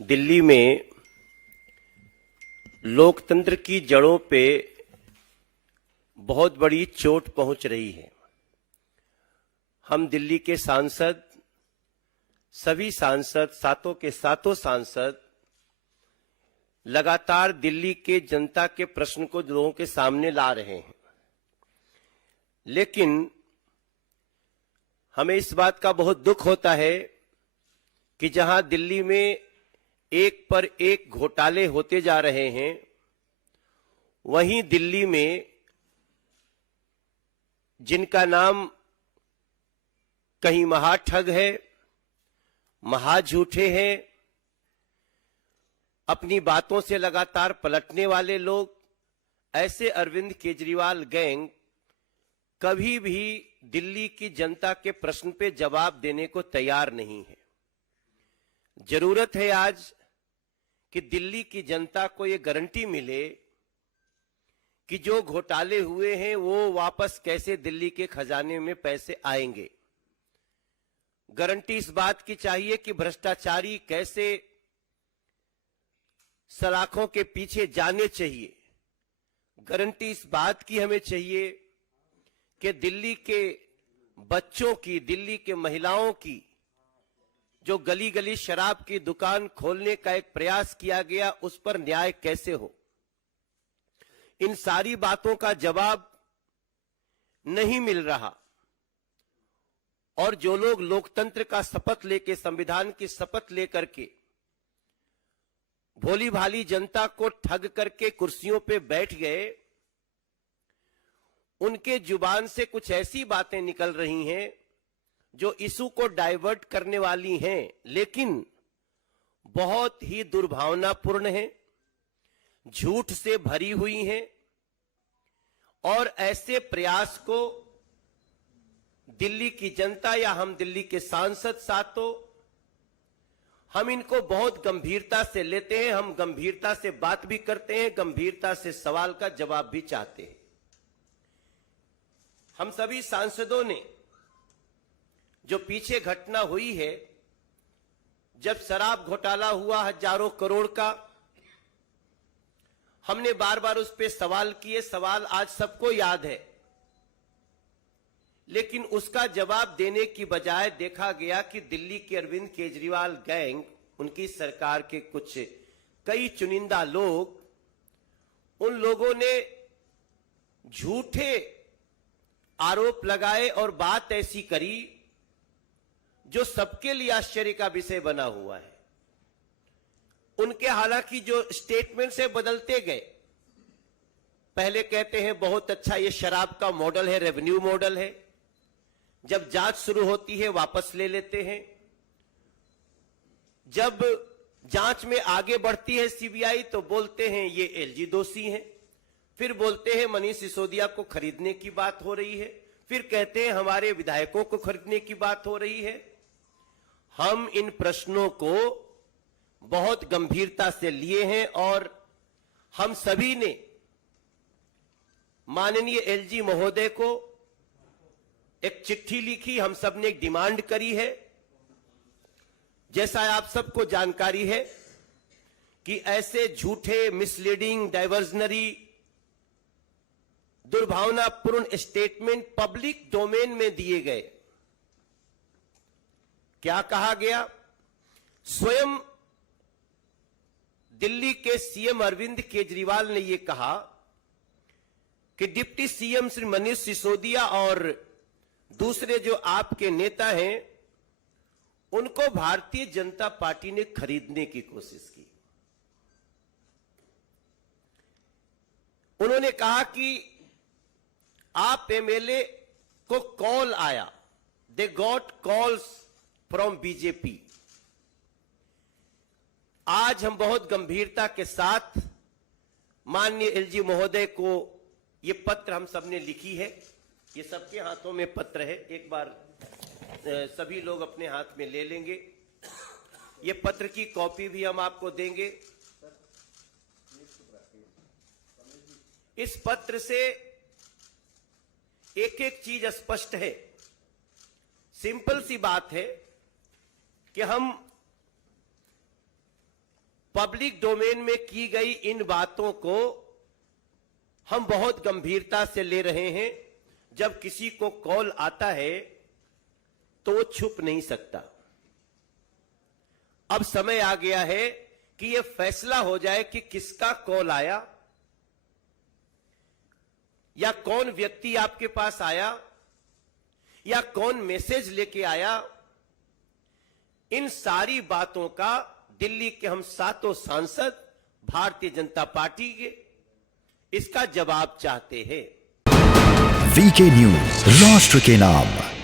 दिल्ली में लोकतंत्र की जड़ों पे बहुत बड़ी चोट पहुंच रही है। हम दिल्ली के सांसद, सभी सांसद, सातों के सातों सांसद लगातार दिल्ली के जनता के प्रश्न को लोगों के सामने ला रहे हैं, लेकिन हमें इस बात का बहुत दुख होता है कि जहां दिल्ली में एक पर एक घोटाले होते जा रहे हैं, वहीं दिल्ली में जिनका नाम कहीं महाठग है, महाझूठे हैं, अपनी बातों से लगातार पलटने वाले लोग, ऐसे अरविंद केजरीवाल गैंग कभी भी दिल्ली की जनता के प्रश्न पे जवाब देने को तैयार नहीं है। जरूरत है आज कि दिल्ली की जनता को ये गारंटी मिले कि जो घोटाले हुए हैं वो वापस कैसे दिल्ली के खजाने में पैसे आएंगे। गारंटी इस बात की चाहिए कि भ्रष्टाचारी कैसे सलाखों के पीछे जाने चाहिए। गारंटी इस बात की हमें चाहिए कि दिल्ली के बच्चों की, दिल्ली के महिलाओं की जो गली गली शराब की दुकान खोलने का एक प्रयास किया गया, उस पर न्याय कैसे हो। इन सारी बातों का जवाब नहीं मिल रहा, और जो लोग लोकतंत्र का शपथ लेके, संविधान की शपथ लेकर के भोली भाली जनता को ठग करके कुर्सियों पे बैठ गए, उनके जुबान से कुछ ऐसी बातें निकल रही हैं जो इशू को डाइवर्ट करने वाली हैं, लेकिन बहुत ही दुर्भावनापूर्ण हैं, झूठ से भरी हुई हैं, और ऐसे प्रयास को दिल्ली की जनता या हम दिल्ली के सांसद साथों, हम इनको बहुत गंभीरता से लेते हैं। हम गंभीरता से बात भी करते हैं, गंभीरता से सवाल का जवाब भी चाहते हैं। हम सभी सांसदों ने जो पीछे घटना हुई है, जब शराब घोटाला हुआ हजारों करोड़ का, हमने बार बार उस पर सवाल किए। सवाल आज सबको याद है, लेकिन उसका जवाब देने की बजाय देखा गया कि दिल्ली के अरविंद केजरीवाल गैंग, उनकी सरकार के कुछ कई चुनिंदा लोग, उन लोगों ने झूठे आरोप लगाए और बात ऐसी करी जो सबके लिए आश्चर्य का विषय बना हुआ है। उनके हालांकि जो स्टेटमेंट से बदलते गए, पहले कहते हैं बहुत अच्छा ये शराब का मॉडल है, रेवेन्यू मॉडल है, जब जांच शुरू होती है वापस ले लेते हैं, जब जांच में आगे बढ़ती है सीबीआई तो बोलते हैं ये एलजी दोषी हैं, फिर बोलते हैं मनीष सिसोदिया को खरीदने की बात हो रही है, फिर कहते हैं हमारे विधायकों को खरीदने की बात हो रही है। हम इन प्रश्नों को बहुत गंभीरता से लिए हैं और हम सभी ने माननीय एलजी महोदय को एक चिट्ठी लिखी। हम सब ने एक डिमांड करी है, जैसा आप सबको जानकारी है कि ऐसे झूठे, मिसलीडिंग, डाइवर्जनरी, दुर्भावनापूर्ण स्टेटमेंट पब्लिक डोमेन में दिए गए। क्या कहा गया? स्वयं दिल्ली के सीएम अरविंद केजरीवाल ने यह कहा कि डिप्टी सीएम श्री मनीष सिसोदिया और दूसरे जो आपके नेता हैं, उनको भारतीय जनता पार्टी ने खरीदने की कोशिश की। उन्होंने कहा कि आप एमएलए को कॉल आया, they got calls from BJP. आज हम बहुत गंभीरता के साथ माननीय एलजी महोदय को ये पत्र हम सबने लिखी है, ये सबके हाथों में पत्र है, एक बार सभी लोग अपने हाथ में ले लेंगे। ये पत्र की कॉपी भी हम आपको देंगे। इस पत्र से एक एक चीज स्पष्ट है। सिंपल सी बात है कि हम पब्लिक डोमेन में की गई इन बातों को हम बहुत गंभीरता से ले रहे हैं। जब किसी को कॉल आता है तो वो छुप नहीं सकता। अब समय आ गया है कि यह फैसला हो जाए कि किसका कॉल आया या कौन व्यक्ति आपके पास आया या कौन मैसेज लेके आया। इन सारी बातों का दिल्ली के हम सातों सांसद भारतीय जनता पार्टी के इसका जवाब चाहते हैं। वीके न्यूज, राष्ट्र के नाम।